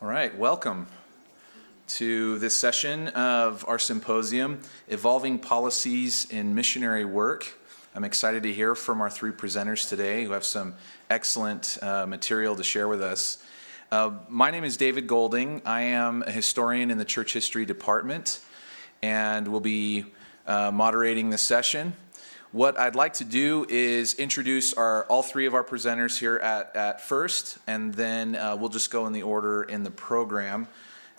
All right, welcome to this session of our symposium, Evolving Policies in Missionary Work. I'm excited to hear from our three presenters today who have some excellent material to share with us. My name is David Golding. I am a historian in the Church History Department and will be moderating this session. What I'd like to do is introduce all three of our presenters here at first, and then we'll just go in the order in the program.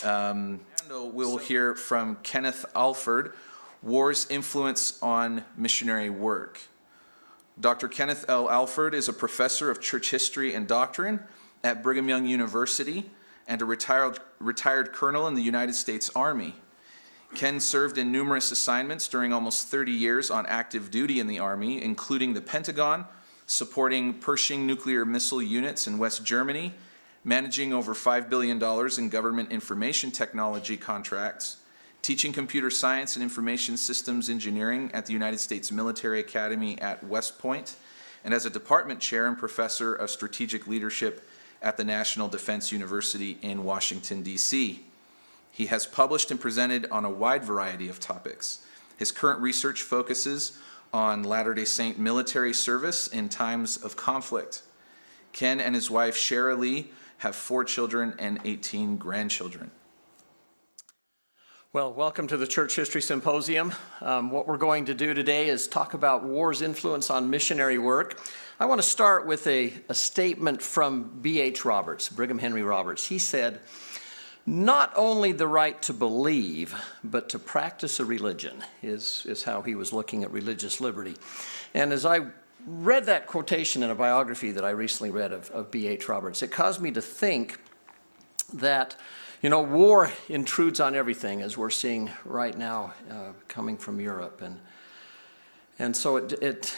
We'll hear from Kenneth Alford, War's Influence on Missionary Work. Dr. Kenneth L. Alford is a professor of church history and doctrine at Brigham Young University and a retired colonel in the United States Army. Ken served in numerous assignments during almost 30 years on active duty in the Army, including the Pentagon, supporting Pershing nuclear missile units in West Germany, managing over $5 billion in government information technology contracts, teaching computer science and information systems engineering at the United States Military Academy at West Point, and as a department chair and professor of strategic leadership at the National Defense University in Washington, D.C. He has published and presented on a wide variety of topics. His current research focuses on Latter-day Saint military service in times of conflict. Ken and his wife, Shara Lee, have 4 children and 18 grandchildren. Well, welcome to the Church History Symposium. What we're going to do today is talk about war's influence on missionary work. I want to start with a statement from B.H. Roberts, Brigham Henry Roberts. He said, "Not only the right to believe, but to practice a religion," is how he was looking at religious liberty. And as I read that quotation in a biography that I recently read of B.H. Roberts, it caused me to think that, war intrudes on everything, as we're seeing right now coming from Europe. And so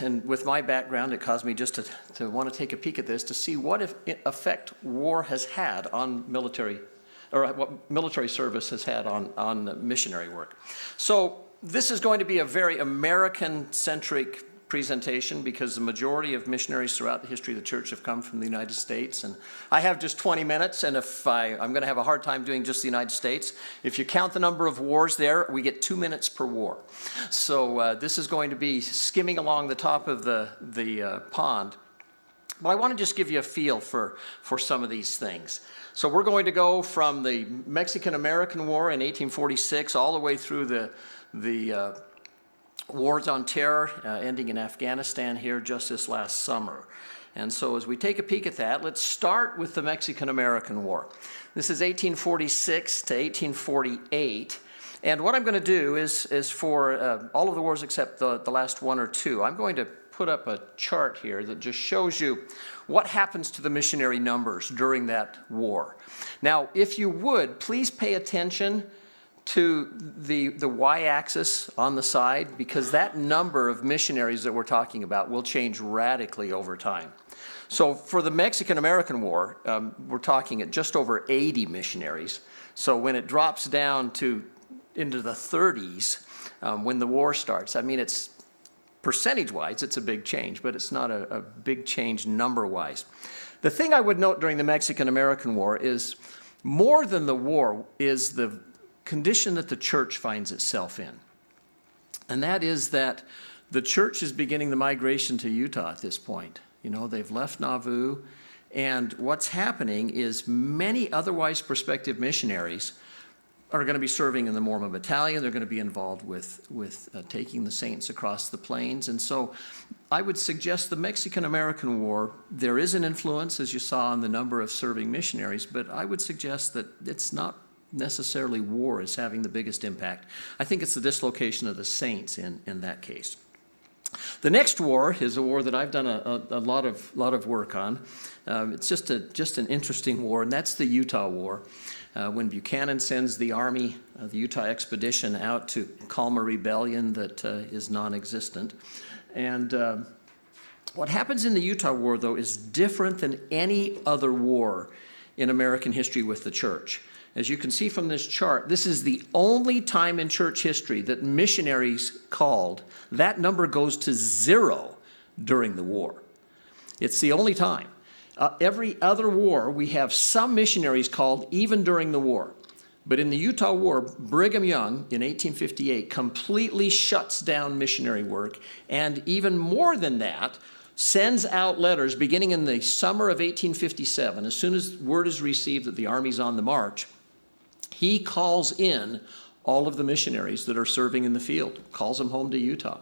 and with my background, it caused me just to want to take a peek at this to see what effect war has had on what military service has had on missionary work. So this is going to be a very American-centric presentation because the majority of missionaries throughout the history of the church have come from the United States. And I have just 20 minutes, and I'm going to have a hard time doing just the United States. If you count the number of wars there, we get 2 minutes per war. So this is going to be skimming along the top of the pond. But I want to just give you a feel for some of these things. So we're going to go from the Mexican-American War in 1846 all the way through the wars on terror ending in Afghanistan here just this last summer. And so as we take a peek at that, let's start with the Mexican-American War. This is 1846 to 1848. And what I'm going to do is for all of the wars except the last one or two, I'm going to put up a chart here that just shows you what happens to the missionary numbers during that war. Now, if you would, please pay attention to the y-axis on the side, because that number of missionaries that we're talking about will change radically over time. So for the Mexican-American War, we're talking at just over 80 missionaries. So when it drops down into the 30s, when the war starts, I mean, it's percentage-wise, it's a big change, but it's not a big change number-wise. The thing I would note during the Mexican-American War is more than the war is the condition that the church finds itself in. And that is that the church is beginning the migration to Utah at this point. They've left Nauvoo, and what's happening is many otherwise prospective missionaries are going to be serving in the Mormon Battalion. They're going to be involved with taking the saints across the plains. And so I would suggest the Mexican-American War, there is an influence, as you saw, on the number of serving missionaries, but I would suggest that it's not necessarily war is having the biggest impact. I think it's the dislocation of the saints in that case. The next war is a war that I've done a lot of work on. It's just an interesting war, and that's the Utah War. When Buchanan sends the army, the Utah expedition, out to calm a rebellion that is non-existent. And what happens in the Utah War, though, is different than any other war in American history with the church. As you can see from this chart, this is the only time in church history that missionaries called. That number goes to 0 during the war. It's the only time. Every other war, we have some missionaries called even during the war. But in the Utah War, Brigham Young in 1858 completely shuts down missionary work, and even more than that, sends out letters beginning in the summer of 1857. As soon as word is received that the army's on the march, he calls in all of the missionaries that are serving in the field, calls them home to Utah.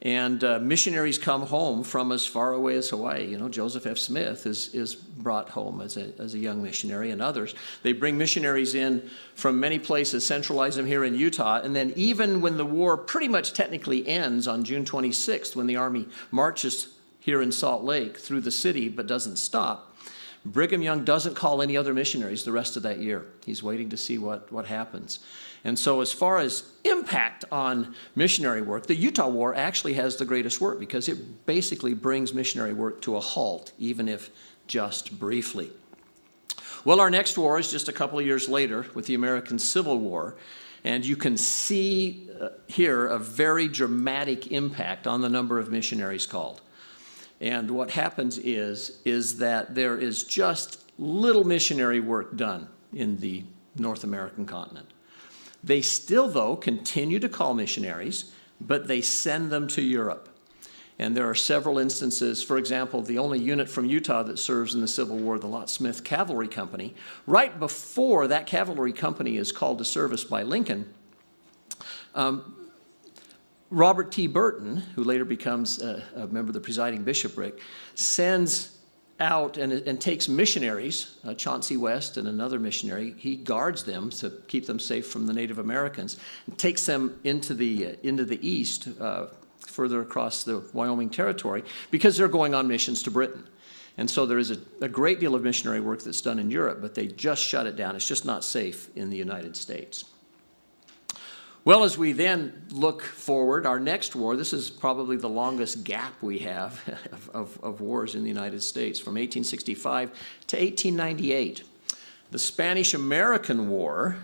And missionaries come home from as far away as Hawaii. You know, Joseph F. Smith is brought home as a young missionary, and others. They bring missionaries in from many places, centralize them here in Utah, and then even when the war pretty much technically ends on June 26th, when the army marches here in Salt Lake through the city but doesn't stop, Brigham Young doesn't call any other missionaries the rest of that year. He's waiting to see what happens. And so as far as impact on missionary work, the Utah War actually has the greatest work because it basically brings missionary work to a halt, even if just briefly. Well, our next war is just a couple of years later with the American Civil War, and you can see here a very dramatic impact on the number of missionaries called. And what happens is that there is just little missionary work done in the North American continent. They still, though, continue to call missionaries, but they send them to Europe. And there are several instances. For example, the only unit from Utah that serves in the Civil War, the Lot Smith Cavalry Company, right before that cavalry company is called to service by Lincoln, Robert T. Burton, who later becomes a member of the presiding bishopric, sends out and takes missionaries, Chauncey West and another missionary. He guards them to keep them safe from the Native Americans, and takes them into the east, further across the Wyoming Territory, because they're going on missions to Britain. And so there is a great deal of missionary work that's done in Europe, but they just shut it down. It's just not safe in the United States. Well, as we then look forward, our next war, this is probably the longest gap we have of wars in the United States, from 1865 to 1898. The Spanish-American War,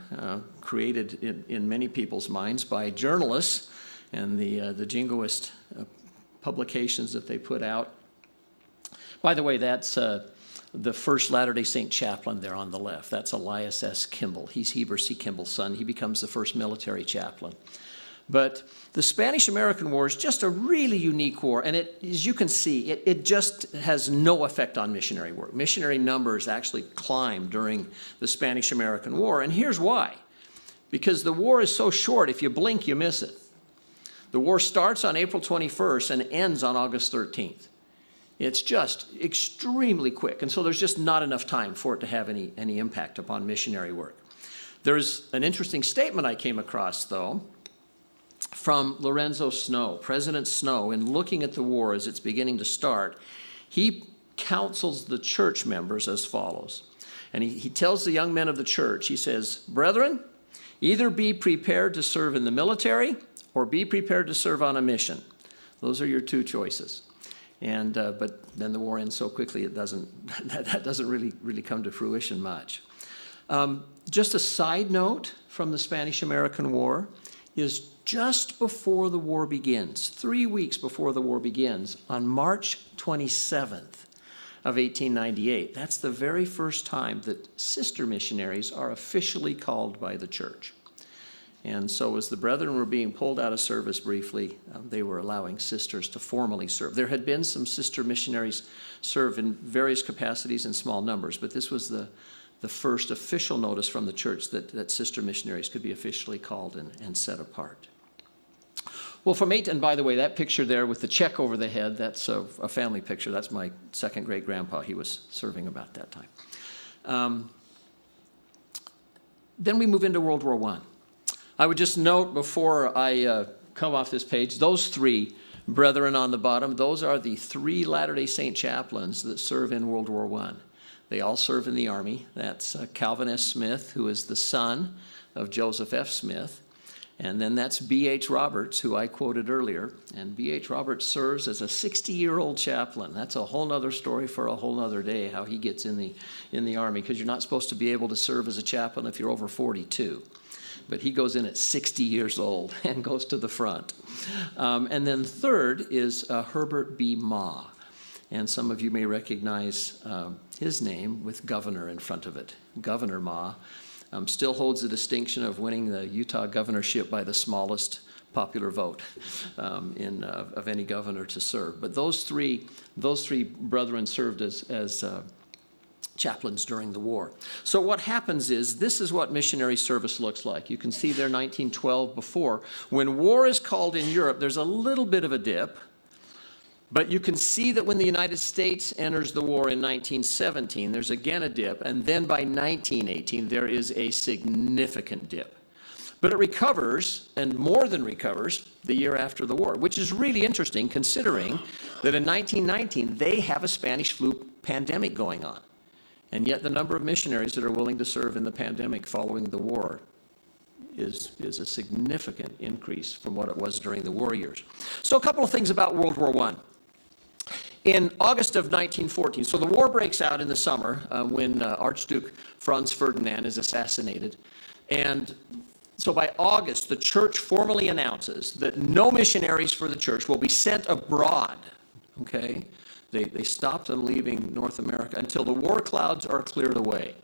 created in many people's minds by journalists and the jingoist publications that they put out. By the way, that's the first Latter-day Saint chaplain there on the left. That's Elias S. Kimball. He's Heber C. Kimball's son. He becomes the first military chaplain. But the Spanish-American War is just a really unique war, and as you can see, it just has no effect on missionary work. Missionary numbers actually climb during the Spanish-American War, and here's why. Because the war is so short, if you blink, you miss it. The war starts on April 21st and ends on August 13th. It's just extremely quick, and so there's just not enough time for it to have any impact upon missionary work. There's an interesting statement I came across, though, from Lorenzo Snow, President Snow, in looking at the war as it's beginning to start. He counsels the church members as follows, and he tells the young men of the church, he says, "Brethren, either be prepared to serve in the military or be prepared to serve on a mission. Those are your two choices." And but then the war ends so quickly that doesn't really come to fruition much. Just a side note from the Spanish-American War is just before the war begins, 3 weeks before the war begins, on March 27th of 1898. That's the very first time that sister missionaries are officially called by the church. And so as the brethren were being pulled out of service briefly, they were allowing sisters to formally serve. There had been some sister missionaries serve in various capacities in small numbers, but this was the first official notice from the church that sister missionaries could be officially called and set apart. Well, and by the way, that picture there with the check over the head, that's a family picture. That's my second great-grandpa. He was serving about that time. Then we move into World War I. I would just note before I come off this page, those three brethren on the bottom, those are the three Latter-day Saint chaplains that serve in World War I. They all serve in the Army. That's Calvin S. Smith, who is the son of Joseph F. Smith. And then that's B.H. Roberts, who I quoted earlier. And B.H. Roberts serves as a 60-year-old chaplain. That's a whole other story for a whole other day, how he gets in the Army, because you're not supposed to be able to serve as a chaplain if you're over 42. But he goes in at 60 years old and goes to the front. And then third is Herbert B. Ma. And some of you may recognize his name with governor in front of it. Governor Ma still holds the distinction of winning the Utah governorship by the smallest popular vote of any governor to serve. But those three brethren served as chaplains during the war. So what happens is, this is what missionary service looks like. You can see there 1912 before. When war is called in Europe, there's a little bit of a dip, but you can see that when the United States enters the war in 1917, there's again a dip, and then by 1918, there is a significant dip. But it recovers, and more than recovers, the year after the war, which is really interesting considering that in 1919, they have a Spanish flu pandemic going on. And yet the number of missionaries that are willing to serve in the pandemic following the war is a significant increase from what it was during the war years. So a couple of things about World War I. In August of 1914, so the war breaks out in the summer when Archduke Franz Ferdinand is assassinated. And so by August, the church formally announces that no missionaries for the church will be sent abroad, okay? They stop them leaving North America until the war clouds are cleared away.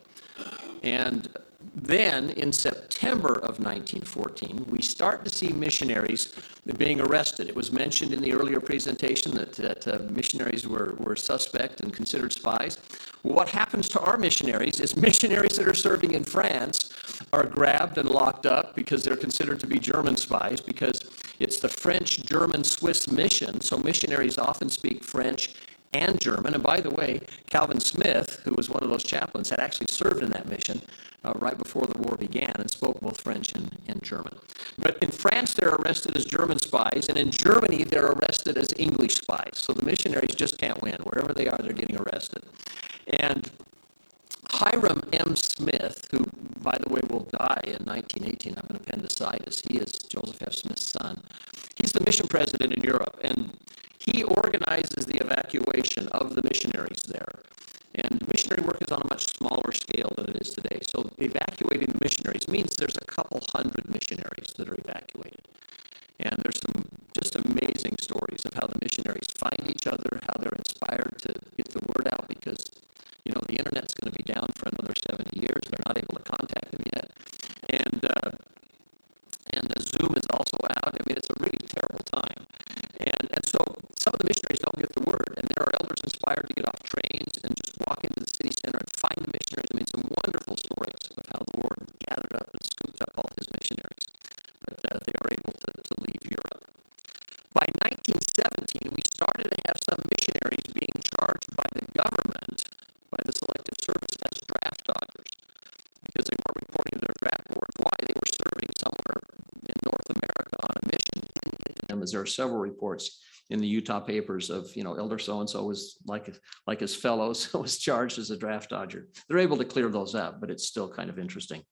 And then in September of 1914, we start to see missionaries being arrested. It was mentioned in the earlier presentation that missionaries were suspect and considered spies. Well, what happens to our missionaries is missionaries that are serving in France are grabbed and locked up because they're considered to be German spies, because it's the French, German, Swiss mission, so missionaries often speak French and German. And by the way, Calvin Smith, who was one of those chaplains, had actually served in that mission right before the war began and spoke both French and German. But in France, they're arrested as German spies, and in Germany, they're arrested as English spies. So the missionaries just can't win. Wherever they are, they're getting arrested. And Hiram M. Smith, who, by the way, will die in 1918 of an appendicitis, he is Joseph F. Smith's son. He's the mission president in Europe, and he organizes the evacuation of the missionaries there. And missionary work is on a much smaller scale than it is today. So evacuating the missionaries means there's a couple hundred missionaries that are evacuated. And there's some just amazing stories of how the missionaries find each other, how they're inspired to get the word out, because, you know, the internet's going to be down for another 70 years. They're not able to contact them yet. And the Zoom is also out. I mean, it's a really terrible time. And so some of the missionaries don't get the word, and there are elders inspired to get off trains and just walk into the city center and find the missionaries. I mean, some wonderful stories of how the Lord gathered up and scooped up all his missionaries. But they are able to leave Europe. By 1917, we started to have some missionaries being charged by the government, by the Selective Service, as draft dodgers, because they weren't reporting to their draft boards why they were serving somewhere in North America on a mission. Didn't get to them, as there are several reports in the Utah papers of, you know, Elder so-and-so was like his fellows, was charged as a draft dodger. They're able to clear those up, but it's still kind of interesting.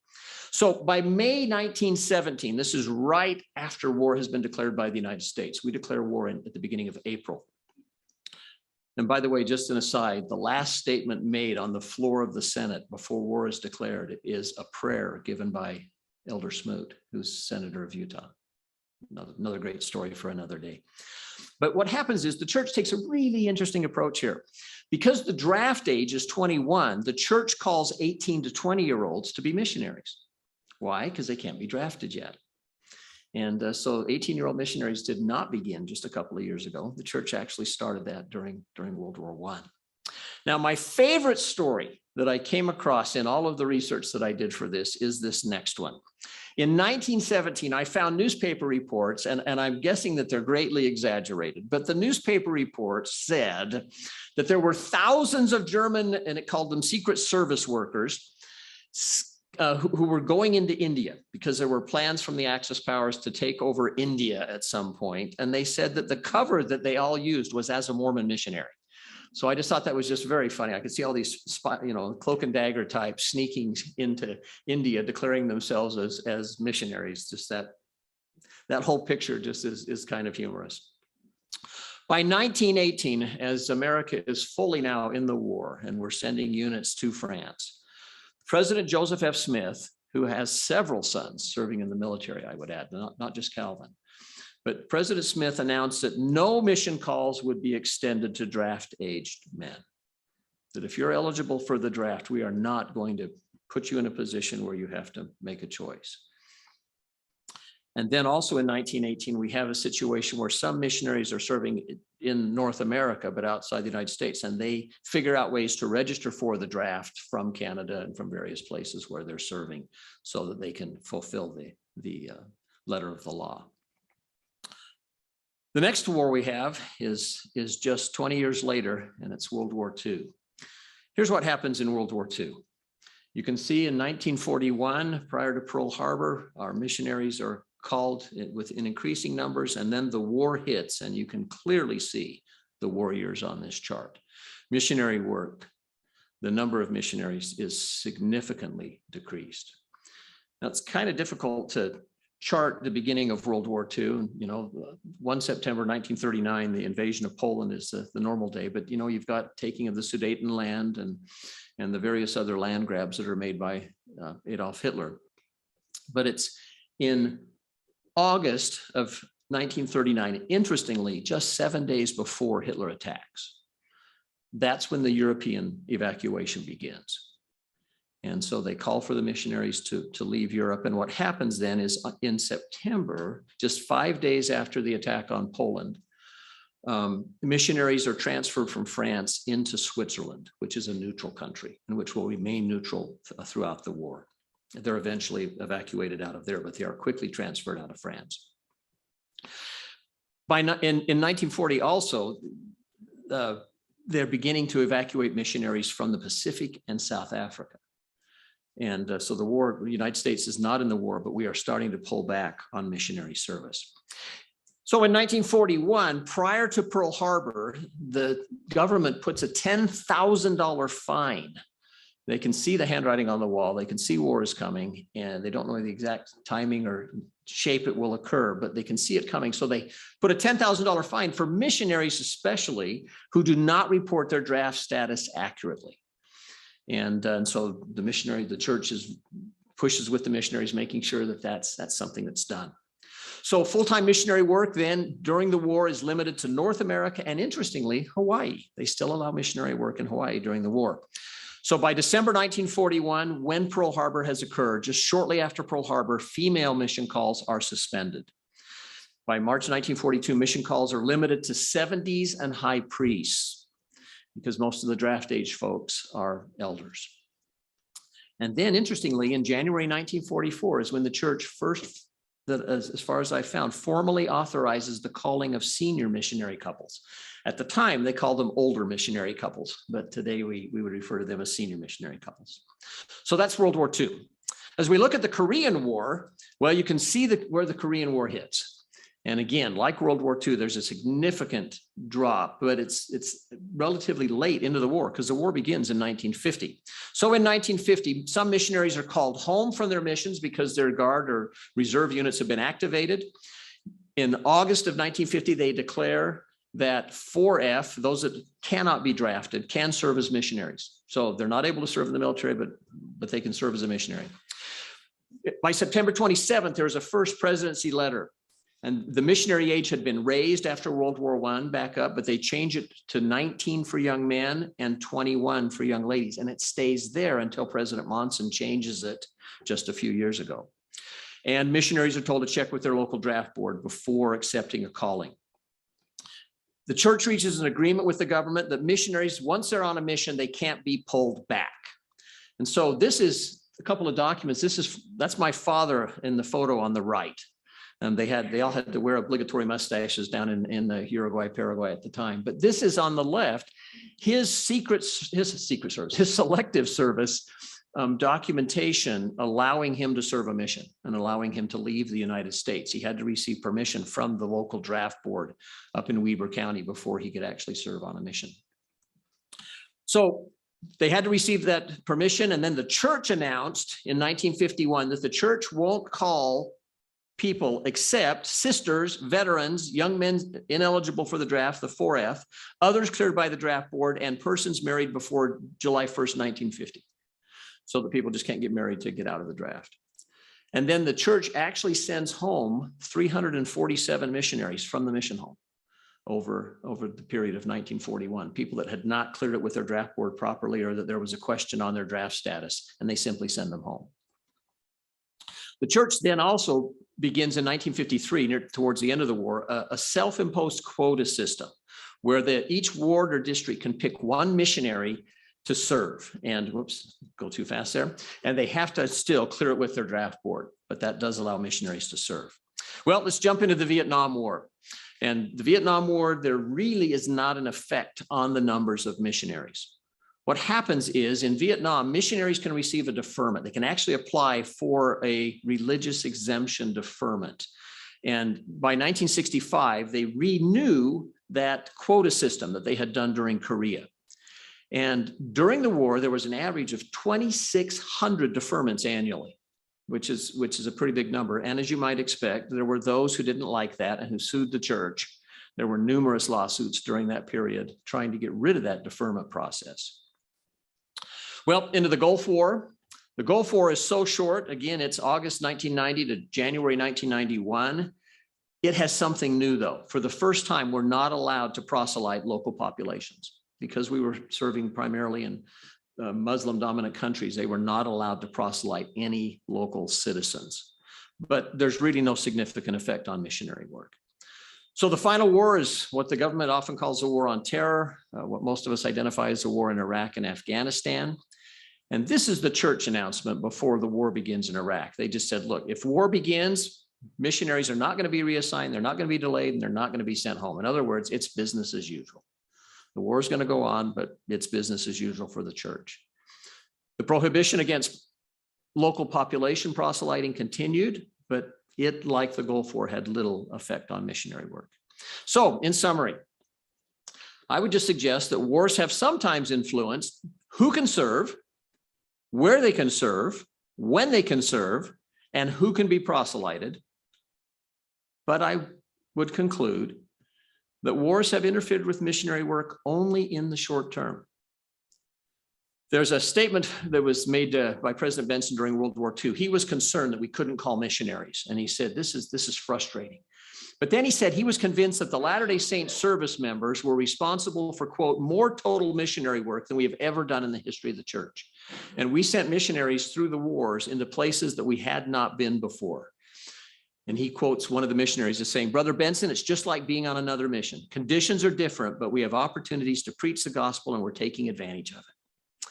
So by May 1917, this is right after war has been declared by the United States. We declare war at the beginning of April. And by the way, just an aside, the last statement made on the floor of the Senate before war is declared is a prayer given by Elder Smoot, who's senator of Utah. Another great story for another day. But what happens is the church takes a really interesting approach here. Because the draft age is 21, the church calls 18 to 20-year-olds to be missionaries. Why? Because they can't be drafted yet. And so 18-year-old missionaries did not begin just a couple of years ago. The church actually started that during World War I. Now, my favorite story that I came across in all of the research that I did for this is this next one. In 1917, I found newspaper reports, and I'm guessing that they're greatly exaggerated, but the newspaper reports said that there were thousands of German, and it called them Secret Service workers, who were going into India because there were plans from the Axis powers to take over India at some point. And they said that the cover that they all used was as a Mormon missionary. So I just thought that was just very funny. I could see all these, cloak and dagger types sneaking into India, declaring themselves as missionaries. Just that whole picture just is kind of humorous. By 1918, as America is fully now in the war and we're sending units to France, President Joseph F. Smith, who has several sons serving in the military, I would add, not just Calvin, But President Smith announced that no mission calls would be extended to draft-aged men. That if you're eligible for the draft, we are not going to put you in a position where you have to make a choice. And then also in 1918, we have a situation where some missionaries are serving in North America, but outside the United States, and they figure out ways to register for the draft from Canada and from various places where they're serving so that they can fulfill the letter of the law. The next war we have is just 20 years later, and it's World War II. Here's what happens in World War II. You can see in 1941, prior to Pearl Harbor, our missionaries are called in increasing numbers, and then the war hits, and you can clearly see the warriors on this chart. Missionary work, the number of missionaries is significantly decreased. Now, it's kind of difficult to chart the beginning of World War II. 1 September 1939, the invasion of Poland is the normal day, but you've got taking of the Sudeten land and the various other land grabs that are made by Adolf Hitler. But it's in August of 1939, interestingly, just 7 days before Hitler attacks. That's when the European evacuation begins. And so they call for the missionaries to leave Europe. And what happens then is in September, just 5 days after the attack on Poland, missionaries are transferred from France into Switzerland, which is a neutral country and which will remain neutral throughout the war. They're eventually evacuated out of there, but they are quickly transferred out of France. In 1940 also, they're beginning to evacuate missionaries from the Pacific and South Africa. And so the United States is not in the war, but we are starting to pull back on missionary service. So in 1941, prior to Pearl Harbor, the government puts a $10,000 fine. They can see the handwriting on the wall. They can see war is coming, and they don't know the exact timing or shape it will occur, but they can see it coming. So they put a $10,000 fine for missionaries, especially who do not report their draft status accurately. And so the church pushes with the missionaries, making sure that that's something that's done. So full-time missionary work then during the war is limited to North America and, interestingly, Hawaii. They still allow missionary work in Hawaii during the war. So by December 1941, when Pearl Harbor has occurred, just shortly after Pearl Harbor, female mission calls are suspended. By March 1942, mission calls are limited to 70s and high priests, because most of the draft age folks are elders. And then, interestingly, in January 1944 is when the church first, as far as I found, formally authorizes the calling of senior missionary couples. At the time, they called them older missionary couples, but today we would refer to them as senior missionary couples. So that's World War II. As we look at the Korean War, well, you can see where the Korean War hits. And again, like World War II, there's a significant drop, but it's relatively late into the war because the war begins in 1950. So in 1950, some missionaries are called home from their missions because their guard or reserve units have been activated. In August of 1950, they declare that 4F, those that cannot be drafted, can serve as missionaries. So they're not able to serve in the military, but they can serve as a missionary. By September 27th, there was a first presidency letter. And the missionary age had been raised after World War I back up, but they change it to 19 for young men and 21 for young ladies. And it stays there until President Monson changes it just a few years ago. And missionaries are told to check with their local draft board before accepting a calling. The church reaches an agreement with the government that missionaries, once they're on a mission, they can't be pulled back. And so this is a couple of documents. That's my father in the photo on the right. They all had to wear obligatory mustaches down in Uruguay, Paraguay at the time. But this is on the left, his selective service documentation allowing him to serve a mission and allowing him to leave the United States. He had to receive permission from the local draft board up in Weber County before he could actually serve on a mission. So they had to receive that permission, and then the church announced in 1951 that the church won't call people except sisters, veterans, young men ineligible for the draft, the 4F, others cleared by the draft board, and persons married before July 1st, 1950. So the people just can't get married to get out of the draft. And then the church actually sends home 347 missionaries from the mission home over the period of 1941, people that had not cleared it with their draft board properly, or that there was a question on their draft status, and they simply send them home. The church then also begins in 1953, towards the end of the war, a self-imposed quota system where each ward or district can pick one missionary to serve. And whoops, go too fast there. And they have to still clear it with their draft board, but that does allow missionaries to serve. Well, let's jump into the Vietnam War. And the Vietnam War, there really is not an effect on the numbers of missionaries. What happens is in Vietnam, missionaries can receive a deferment. They can actually apply for a religious exemption deferment. And by 1965, they renew that quota system that they had done during Korea. And during the war, there was an average of 2,600 deferments annually, which is a pretty big number. And as you might expect, there were those who didn't like that and who sued the church. There were numerous lawsuits during that period trying to get rid of that deferment process. Well, into the Gulf War. The Gulf War is so short. Again, it's August 1990 to January 1991. It has something new, though. For the first time, we're not allowed to proselyte local populations. Because we were serving primarily in Muslim-dominant countries, they were not allowed to proselyte any local citizens. But there's really no significant effect on missionary work. So the final war is what the government often calls the war on terror, what most of us identify as the war in Iraq and Afghanistan. And this is the church announcement before the war begins in Iraq. They just said, look, if war begins, missionaries are not going to be reassigned, they're not going to be delayed, and they're not going to be sent home. In other words, it's business as usual. The war is going to go on, but it's business as usual for the church. The prohibition against local population proselyting continued, but it, like the Gulf War, had little effect on missionary work. So, in summary, I would just suggest that wars have sometimes influenced who can serve, where they can serve, when they can serve, and who can be proselyted. But I would conclude that wars have interfered with missionary work only in the short term. There's a statement that was made by President Benson during World War II. He was concerned that we couldn't call missionaries, and he said, this is frustrating. But then he said he was convinced that the Latter-day Saint service members were responsible for, quote, more total missionary work than we have ever done in the history of the church. And we sent missionaries through the wars into places that we had not been before. And he quotes one of the missionaries as saying, Brother Benson, it's just like being on another mission. Conditions are different, but we have opportunities to preach the gospel and we're taking advantage of it.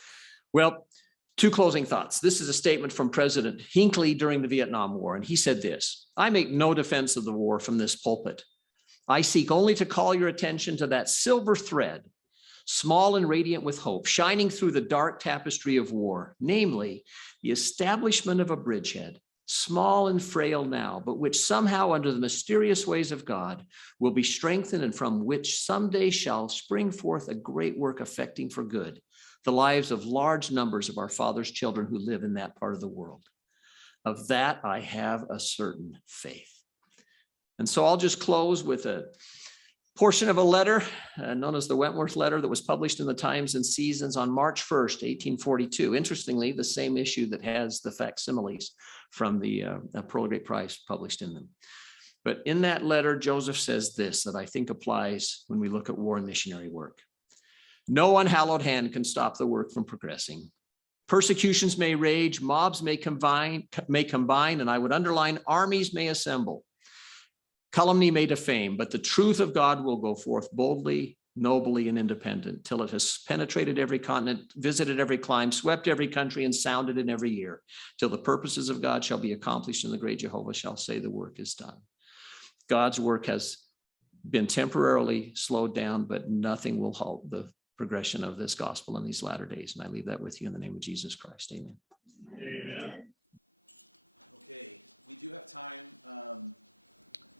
Well, two closing thoughts. This is a statement from President Hinckley during the Vietnam War. And he said this, I make no defense of the war from this pulpit. I seek only to call your attention to that silver thread, small and radiant with hope, shining through the dark tapestry of war, namely the establishment of a bridgehead, small and frail now, but which somehow under the mysterious ways of God will be strengthened and from which someday shall spring forth a great work affecting for good the lives of large numbers of our Father's children who live in that part of the world. Of that, I have a certain faith. And so I'll just close with a portion of a letter known as the Wentworth Letter that was published in the Times and Seasons on March 1st, 1842. Interestingly, the same issue that has the facsimiles from the Pearl of Great Price published in them. But in that letter, Joseph says this that I think applies when we look at war and missionary work. No unhallowed hand can stop the work from progressing. Persecutions may rage, mobs may combine, and I would underline, armies may assemble. Calumny may defame, but the truth of God will go forth boldly, nobly, and independent, till it has penetrated every continent, visited every clime, swept every country, and sounded in every ear, till the purposes of God shall be accomplished, and the great Jehovah shall say the work is done. God's work has been temporarily slowed down, but nothing will halt the progression of this gospel in these latter days. And I leave that with you in the name of Jesus Christ. Amen. Amen. Okay, we do have time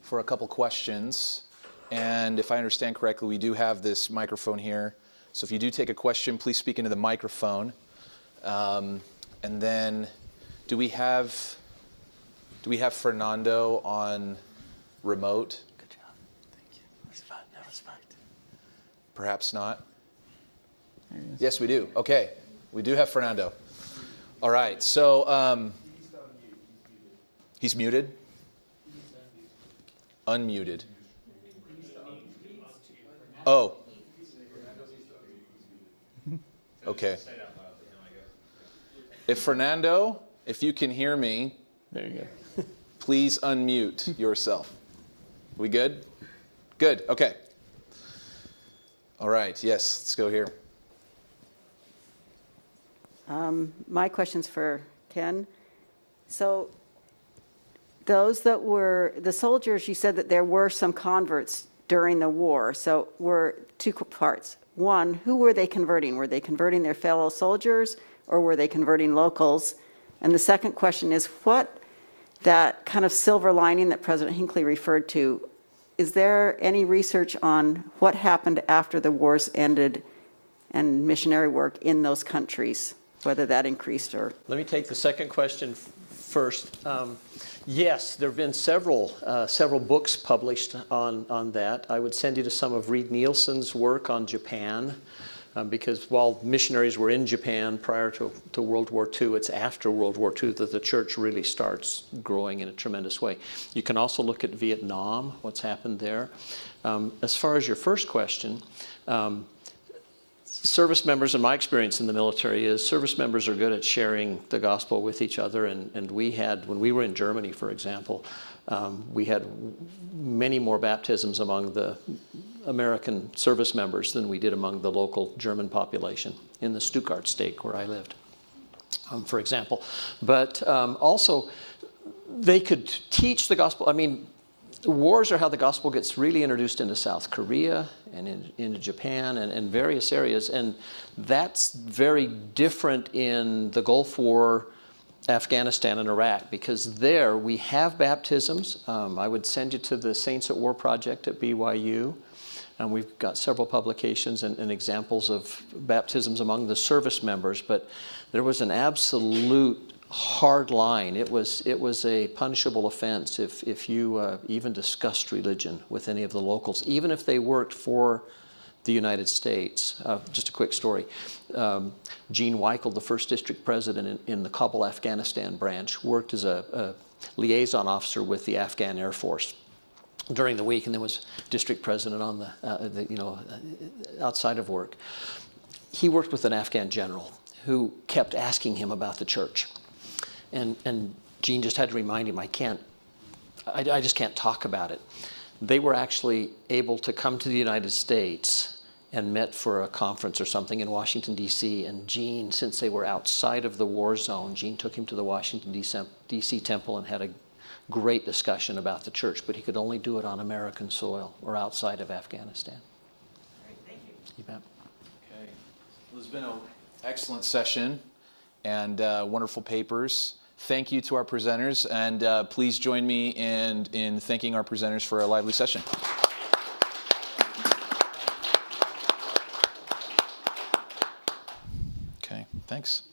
for a couple questions. And if I understand correctly, we do have this microphone here. So if you do take a question, please speak into the microphone. And then do we have Fernando on remote? Good job. Thank you. That's fine. That was fine. Perhaps not. Yes, we do. Okay. We do have Fernando. All right. So, He's muted? Unmuted. Oh. Okay. If Fernando, if you can hear me, There you go. please unmute yourself. We good? Good. Okay. All right. Yes, let's go here. My question's for Ken. So those that were, the soldiers, you said that there were some converts during the war. So were two parts. One, who were they converting? Were they converting their fellow soldiers or were they converting locals? And the second question is what that kind of silver lining that President Hinckley referred to, is there any research on what happened after the wars ended and missionary work in those countries, whether that increased or? Let me take the second question first. Yes, there have been several books published on that. I would send you to some of Reed Nielsen's work on Japan, because while missionaries were in Japan prior to World War II, it's after World War II that the church really starts growing in a tremendous way. You can also look at Vietnam, what's happened there. As far as your first question, service members, in my experience in the military, is service members are good at sharing the gospel with each other. And we had, when we were in Germany, for example, we had many more baptisms among the American service members than we did among the local German population in the Stuttgart stake where I lived, for example. But also, they could teach the gospel. I mean, wars are how the gospel gets really introduced into South Korea and into Japan and various areas. And that's very different in the Gulf War, Afghanistan, and Iraq, because there we have baptisms. I would send you to the Saints at War project at BYU. And we've got several publications and examples of baptisms among the service members. But there was an absolute hard line. It was a punishable offense if you even discussed religion with any of the locals, even if they worked for the United States. Just a quick story. Gene Weichel, the first district president in the Kabul, Afghanistan branch, worked as a liaison officer with the Afghan Air Force during the week, and then was district president on outside of work. He worked with an Afghan general who kept asking him about the church. And Gene just had to remind him, I just can't talk about it. They were actually able to come to the United States and met for a conference or something in Washington, D.C. And Gene, since they were outside of the war zone, Gene took him to the Washington, D.C. temple and had a great discussion about the church, but he could only do it on American soil or outside of Afghanistan. All right, thank you. You bet. Okay. Well, it's been an excellent session and wonderful papers. Thank you to our presenters, and please join me in thanking our presenters for a lively session. Okay, thanks.